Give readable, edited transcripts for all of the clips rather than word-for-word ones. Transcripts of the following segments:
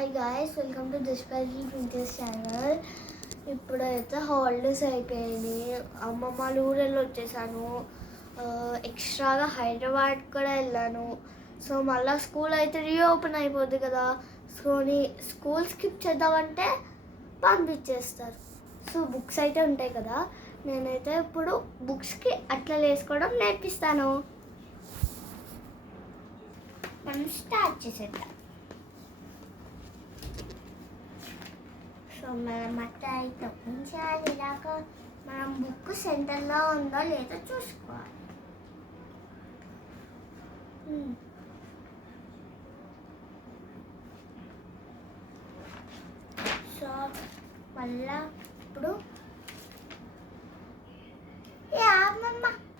Hi guys, welcome to దిస్పల్లి princess channel. ఇప్పుడైతే holidays అయిపోయింది. అమ్మమ్మ వాళ్ళ ఊరెళ్ళి వచ్చేసాను. ఎక్స్ట్రాగా హైదరాబాద్ కూడా వెళ్ళాను. సో మళ్ళీ స్కూల్ అయితే రీఓపెన్ అయిపోద్ది కదా. స్కూల్ స్కిప్ చేద్దామంటే పంపించేస్తారు. సో బుక్స్ అయితే ఉంటాయి కదా, నేనైతే ఇప్పుడు బుక్స్కి అట్లా వేసుకోవడం నేర్పిస్తాను. మనం స్టార్ట్ చేసేద్దాం. సో మనం అట్లా అయితే ఉంచాలి. ఇలాగ మనం బుక్ సెంటర్లో ఉందో లేదో చూసుకోవాలి. సో మళ్ళా ఇప్పుడు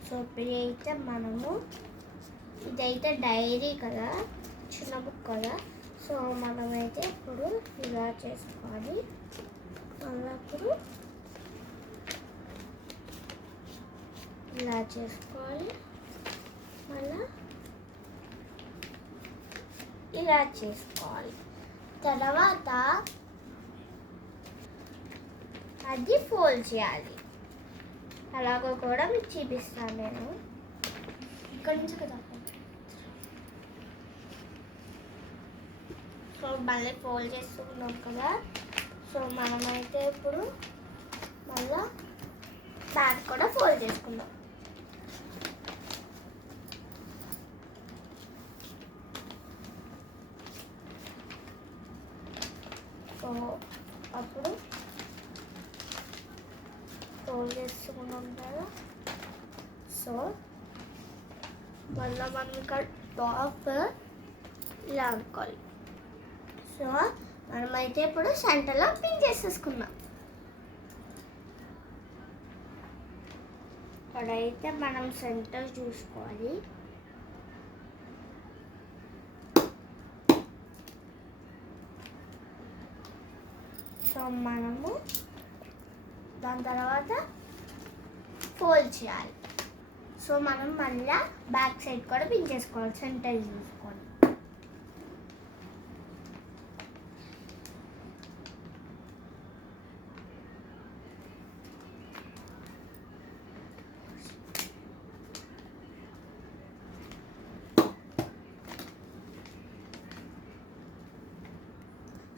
సో ఇప్పుడైతే మనము ఇదైతే డైరీ కదా, చిన్న బుక్ కదా. సో మనమైతే ఇప్పుడు ఇలా చేసుకోవాలి. మళ్ళీ ఇప్పుడు ఇలా చేసుకోవాలి. మళ్ళీ ఇలా చేసుకోవాలి. తర్వాత అది ఫోల్డ్ చేయాలి. అలాగో కూడా మీకు చూపిస్తాను నేను. ఇక్కడ నుంచి కదా. సో మళ్ళీ ఫోల్డ్ చేస్తున్నాం కదా. సో మనమైతే ఇప్పుడు మళ్ళీ బ్యాక్ కూడా ఫోల్డ్ చేసుకుందాం. సో అప్పుడు ఫోల్డ్ చేసుకున్నాం కదా. సో మళ్ళీ మనం ఇక్కడ టాప్ ఇలా అనుకోవాలి. సో మనమైతే ఇప్పుడు సెంటర్లో పిన్ చేసేసుకున్నాం. ఇక్కడైతే మనం సెంటర్ చూసుకోవాలి. సో మనము దాని తర్వాత ఫోల్డ్ చేయాలి. సో మనం మళ్ళీ బ్యాక్ సైడ్ కూడా పిన్ చేసుకోవాలి, సెంటర్ చూసుకోవాలి.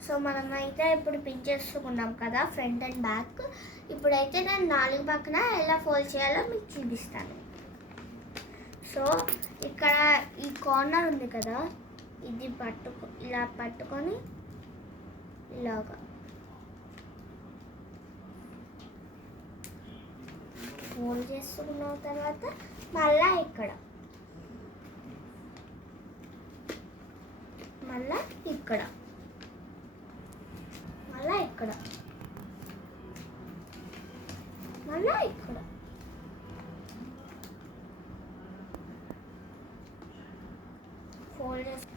సో మనమైతే ఇప్పుడు పిన్ చేసుకున్నాం కదా, ఫ్రంట్ అండ్ బ్యాక్. ఇప్పుడైతే నేను 4 పక్కన ఎలా ఫోల్డ్ చేయాలో మీకు చూపిస్తాను. సో ఇక్కడ ఈ కార్నర్ ఉంది కదా, ఇది ఇలా పట్టుకొని ఇలాగా ఫోల్డ్ చేసుకున్న తర్వాత మళ్ళీ ఇక్కడ మళ్ళీ ఇక్కడ మళ్ళీ ఇక్కడ మళ్ళీ ఇక్కడ ఫోల్డ్ చేసి.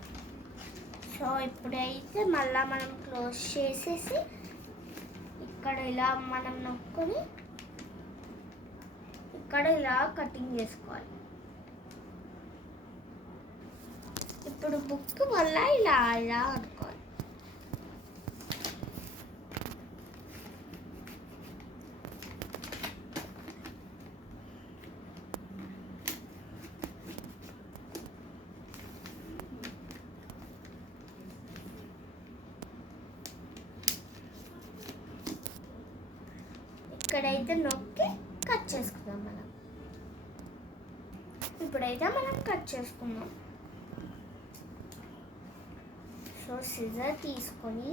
సో ఇప్పుడైతే మళ్ళీ మనం క్లోజ్ చేసేసి ఇక్కడ ఇలా మనం నొక్కొని ఇక్కడ ఇలా కటింగ్ చేసుకోవాలి. ఇప్పుడు బుక్ మళ్ళీ ఇలా ఇలా అనుకోవాలి. ఇక్కడైతే నొక్కి కట్ చేసుకుందాం మనం. ఇప్పుడైతే మనం కట్ చేసుకుందాం. సో సిజర్ తీసుకొని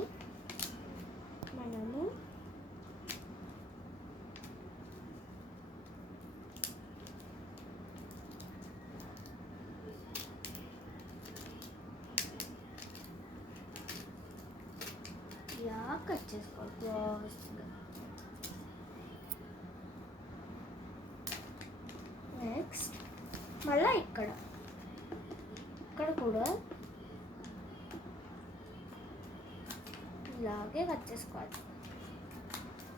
మనము ఇలా కట్ చేసుకోవాలి క్లోజ్గా. నెక్స్ట్ మళ్ళీ ఇక్కడ కూడా ఇలాగే కట్ చేసుకోవాలి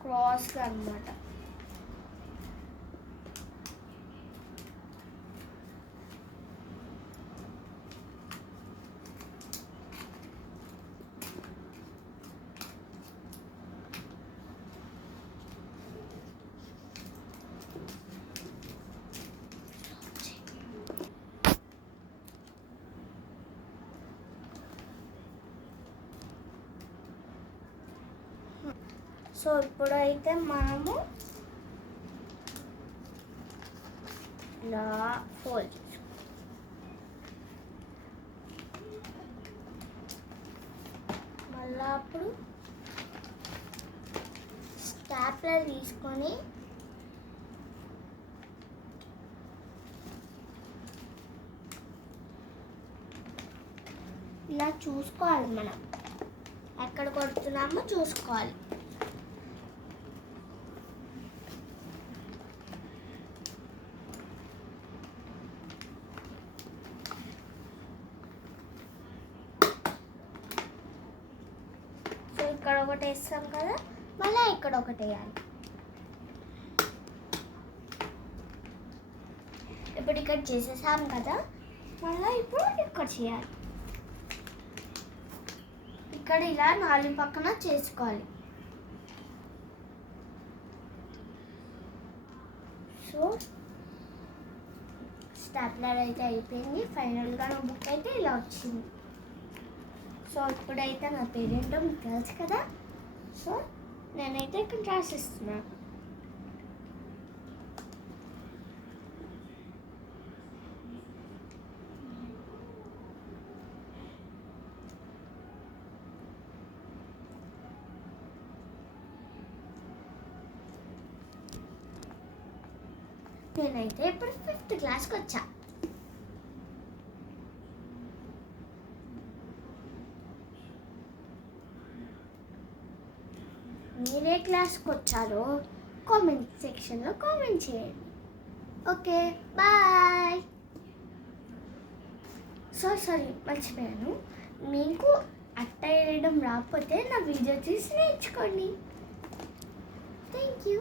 క్రాస్గా అన్నమాట. సో ఇప్పుడైతే మనము ఇలా ఫోల్డ్ చేసుకో. మళ్ళీ అప్పుడు స్టాప్లర్ తీసుకొని ఇలా చూసుకోవాలి, మనం ఎక్కడ కొడుతున్నామో చూసుకోవాలి. సో ఇక్కడ ఒకటి వేస్తాం కదా, మళ్ళీ ఇక్కడ ఒకటి వేయాలి. ఇప్పుడు ఇక్కడ చేసేసాం కదా, మళ్ళీ ఇప్పుడు ఇక్కడ చేయాలి. ఇక్కడ ఇలా 4 పక్కన చేసుకోవాలి. సో స్టాప్లర్ అయితే అయిపోయింది. ఫైనల్గా నా బుక్ అయితే ఇలా వచ్చింది. సో ఇప్పుడైతే నా పేరేంటో మీకు తెలుసు కదా, సో నేనైతే ఇక్కడ రాసిస్తున్నాను. నేనైతే ఇప్పుడు 5th క్లాస్కి వచ్చా. మీరే క్లాస్కి వచ్చారో కామెంట్ సెక్షన్లో కామెంట్ చేయండి. Okay, bye. సారీ మర్చిపోయాను, మీకు అట్ట వేయడం రాకపోతే నా వీడియో చూసి నేర్చుకోండి. Thank you.